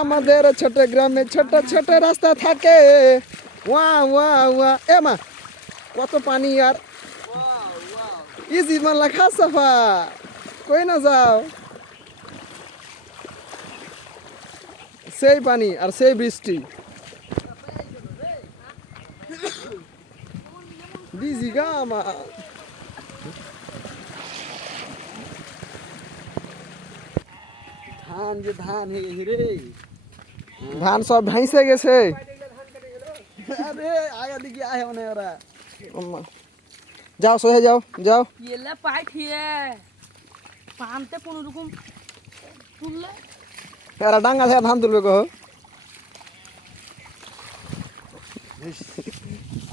আমাদের ছোট গ্রামে ছোট ছোট রাস্তা থাকে। ওয়া ওয়া ওয়া এ মা কত পানি আর ইজি মাল্লা খাসাফা কই না যাও, সেই পানি আর সেই বৃষ্টি বিজি গা আমার। ধান যে ধান হয়ে গেছে রে, ধান সব ভাইসে গেছে। আরে আগা দিকে আয় মানে ওরা যাও সোহে যাও যাও। এলে পাই ঠিয়ে পানতে কোনো রকম তুললে এরা ডাঙ্গা থেকে ধান তুলবে কহ।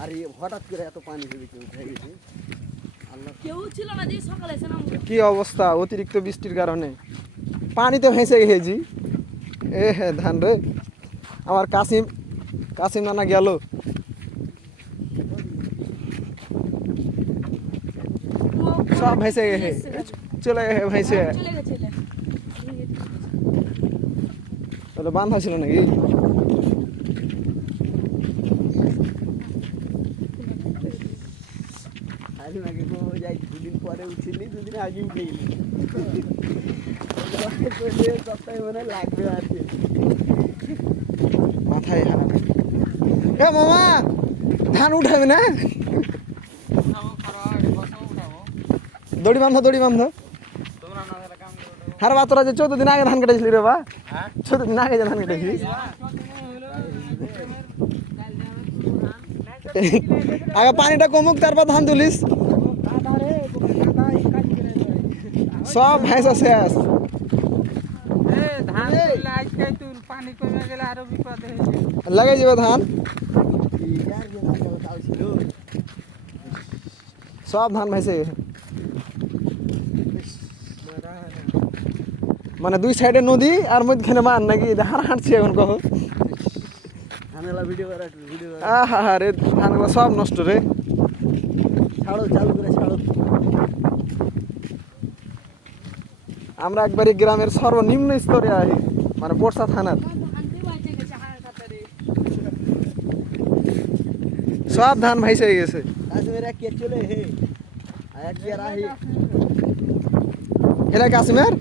আরে হঠাৎ করে এত পানি হয়ে গেছে উঠে গেছে। আল্লাহ কেউ ছিল না যে সকালে এসে নাম কি অবস্থা অতিরিক্ত বৃষ্টির কারণে পানিতে ভেসে গেছি। এ হে ধান রে আমার কাসিম কাসিম নানা গেল। সব ভেসে গেছে চলে গেছে ভেসে। চলে গেছে তাহলে বান্ধা ছিল নাকি? আজ নাকি যাই দুদিন পরে উঠিনি, দুদিন আগে উঠে গেলি। সপ্তাহে মনে লাগবে আছে মাথায় হানা নাই। এ মামা ধান উঠাবে না? দড়ি বান্ধ দড়ি বান্ধ। হার বা তোরা যে 14 দিন আগে ধান কেটেছিলি রে বা, 14 দিন আগে যে ধান কেটেছিলি। আগে পানিটা কমুক তারপর ধান তুলিস। সব ভেসা শেষ। লাগাই যাবে ধান সব ধান ভেসে গেছে। মানে দুই সাইডে নদী আর মধ্যখানে মান নাকি ধান হাঁটছে এখন কহ। ধানেলা ভিডিও করা ভিডিও আহা রে ধানগুলো সব নষ্ট রে। ছাড়ো, চালু করে ছাড়ো। আমরা একবারই গ্রামের সর্বনিম্ন স্তরে আছি, মানে বর্ষা থানার। সব ধান ভাইসে গেছে। কাশ্মীর এক কে চলে হে আর এক কে রাহি এরা কাশ্মীর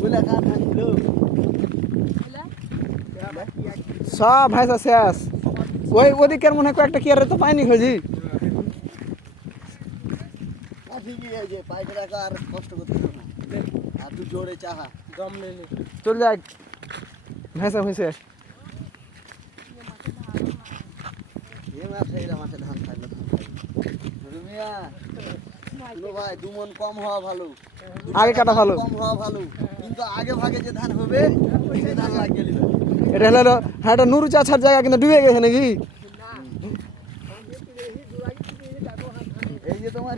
বলে কার ধান ছিল সব ভাইসা শেষ। ওই ওদিকের মনে হয় কয়েকটা কিয়ারে তো পাইনি খুঁজি। ঠিকই আছে, পাইতে রাখা আর কষ্ট করতে হবে না। আর তুই জোরে চাহা দম নেই চল যাক ভাইসা ভাইসে। এ মাঠে এরা মাঠে ধান খাইলো রুমিয়া শুনো ভাই, 2 মন কম হওয়া ভালো, আগে কাটা ভালো। কম হওয়া ভালো, কিন্তু আগে ভাগে যে ধান হবে সে ধান লাগিয়ে নিবে। এটা হলো হ্যাঁ এটা নুরু চাষার জায়গা কিন্তু ডুবে গেছে নাকি? এই যে তোমার